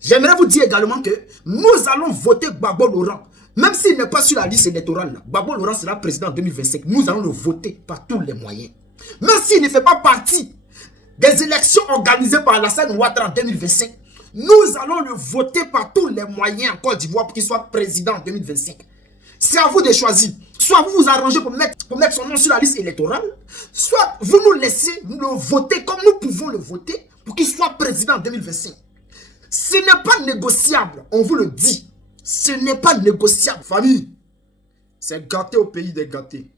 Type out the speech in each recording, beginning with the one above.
J'aimerais vous dire également que nous allons voter Gbagbo Laurent. Même s'il n'est pas sur la liste électorale, Gbagbo Laurent sera président en 2025. Nous allons le voter par tous les moyens. Même s'il ne fait pas partie des élections organisées par Alassane Ouattara en 2025, nous allons le voter par tous les moyens en Côte d'Ivoire pour qu'il soit président en 2025. C'est à vous de choisir. Soit vous vous arrangez pour mettre son nom sur la liste électorale, soit vous nous laissez le voter comme nous pouvons le voter pour qu'il soit président en 2025. Ce n'est pas négociable, on vous le dit. Ce n'est pas négociable. Famille, c'est gâté au pays des gâtés.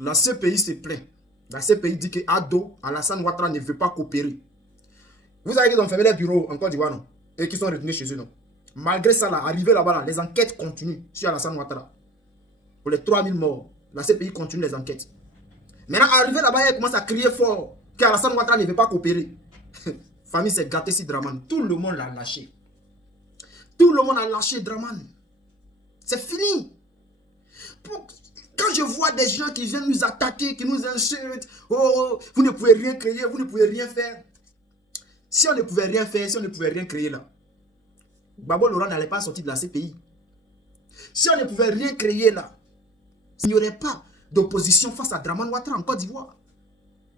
La CPI se plaint. La CPI dit que Ado, Alassane Ouattara ne veut pas coopérer. Vous savez qu'ils ont fermé les bureaux en Côte d'Ivoire, non? Et qu'ils sont retournés chez eux, non? Malgré ça, là, arrivé là-bas, là, les enquêtes continuent sur Alassane Ouattara. Pour les 3000 morts, la CPI continue les enquêtes. Maintenant, arrivé là-bas, il commence à crier fort qu'Alassane Ouattara ne veut pas coopérer. Famille, c'est gâté si Dramane. Tout le monde l'a lâché. Tout le monde a lâché Dramane. C'est fini. Quand je vois des gens qui viennent nous attaquer, qui nous insultent, oh, vous ne pouvez rien créer, vous ne pouvez rien faire. Si on ne pouvait rien faire, si on ne pouvait rien créer là, Gbagbo Laurent n'allait pas sortir de la CPI. Si on ne pouvait rien créer là, il n'y aurait pas d'opposition face à Dramane Ouattara en Côte d'Ivoire.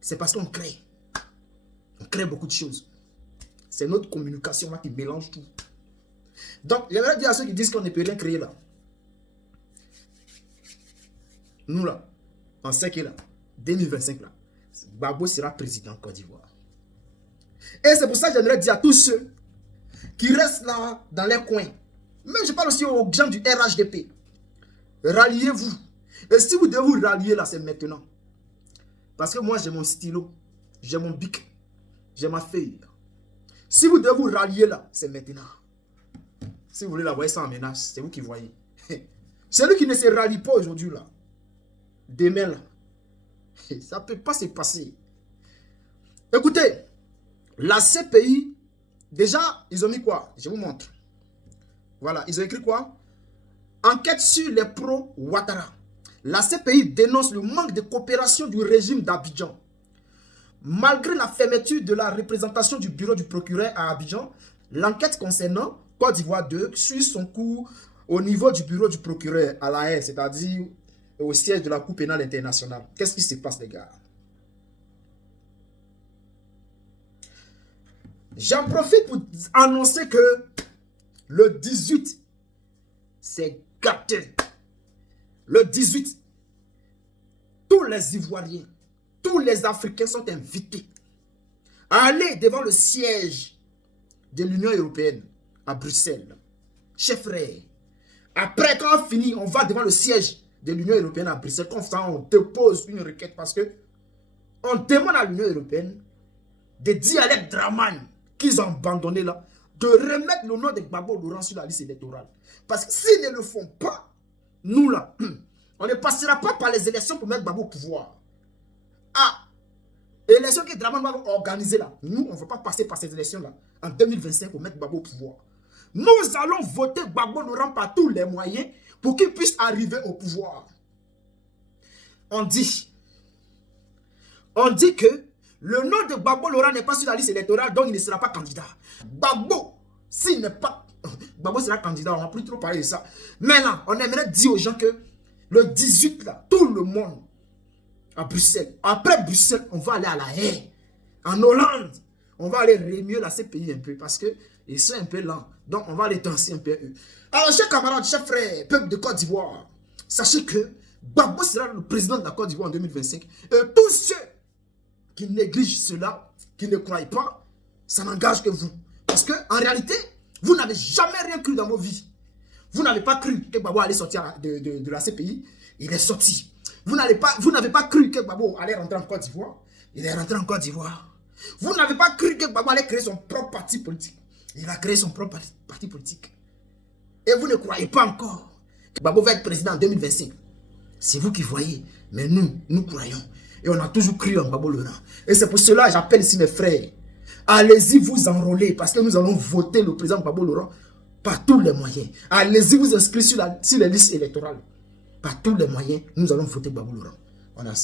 C'est parce qu'on crée. On crée beaucoup de choses. C'est notre communication là qui mélange tout. Donc, j'aimerais dire à ceux qui disent qu'on ne peut rien créer là. Nous là, on sait que là, 2025 là, Gbagbo sera président en Côte d'Ivoire. Et c'est pour ça que j'aimerais dire à tous ceux qui restent là dans les coins, même je parle aussi aux gens du RHDP, ralliez-vous. Et si vous devez vous rallier là, c'est maintenant. Parce que moi j'ai mon stylo, j'ai mon bic, j'ai ma feuille. Si vous devez vous rallier là, c'est maintenant. Si vous voulez la voir sans menace, c'est vous qui voyez. Celui qui ne se rallie pas aujourd'hui là, demain là, ça ne peut pas se passer. Écoutez, la CPI, déjà, ils ont mis quoi? Je vous montre. Voilà, ils ont écrit quoi? Enquête sur les pro-Ouattara. La CPI dénonce le manque de coopération du régime d'Abidjan. Malgré la fermeture de la représentation du bureau du procureur à Abidjan, l'enquête concernant Côte d'Ivoire 2 suit son cours au niveau du bureau du procureur à La Haye, c'est-à-dire au siège de la Cour pénale internationale. Qu'est-ce qui se passe, les gars? J'en profite pour annoncer que le 18, c'est gâté. Le 18, tous les Ivoiriens, tous les Africains sont invités à aller devant le siège de l'Union européenne à Bruxelles. Chers frères, après quand on finit, on va devant le siège de l'Union européenne à Bruxelles. Comme ça, on dépose une requête parce que on demande à l'Union européenne de dire à Dramane qu'ils ont abandonné là, de remettre le nom de Gbagbo Laurent sur la liste électorale. Parce que s'ils ne le font pas, nous là, on ne passera pas par les élections pour mettre Gbagbo au pouvoir. Ah, élections que Dramane va organiser là, nous on ne veut pas passer par ces élections là, en 2025 pour mettre Gbagbo au pouvoir. Nous allons voter Gbagbo Laurent par tous les moyens pour qu'il puisse arriver au pouvoir. On dit que le nom de Gbagbo Laurent n'est pas sur la liste électorale, donc il ne sera pas candidat. Gbagbo, s'il n'est pas... Gbagbo sera candidat, on ne va plus trop parler de ça. Maintenant, on aimerait dire aux gens que le 18, là, tout le monde à Bruxelles. Après Bruxelles, on va aller à La Haye, en Hollande. On va aller remuer la CPI un peu parce qu'ils sont un peu lents. Donc, on va aller danser un peu eux. Alors, chers camarades, chers frères, peuple de Côte d'Ivoire, sachez que Gbagbo sera le président de la Côte d'Ivoire en 2025. Et tous ceux qui négligent cela, qui ne croient pas, ça n'engage que vous. Parce qu'en réalité, vous n'avez jamais rien cru dans vos vies. Vous n'avez pas cru que Gbagbo allait sortir de la CPI. Il est sorti. Vous n'avez pas cru que Gbagbo allait rentrer en Côte d'Ivoire. Il est rentré en Côte d'Ivoire. Vous n'avez pas cru que Gbagbo allait créer son propre parti politique. Il a créé son propre parti politique. Et vous ne croyez pas encore que Gbagbo va être président en 2025. C'est vous qui voyez. Mais nous croyons. Et on a toujours cru en Gbagbo Laurent. Et c'est pour cela que j'appelle ici mes frères. Allez-y vous enrôler parce que nous allons voter le président Gbagbo Laurent par tous les moyens. Allez-y vous inscrire sur les listes électorales. Par tous les moyens, nous allons voter Gbagbo Laurent. On a ça.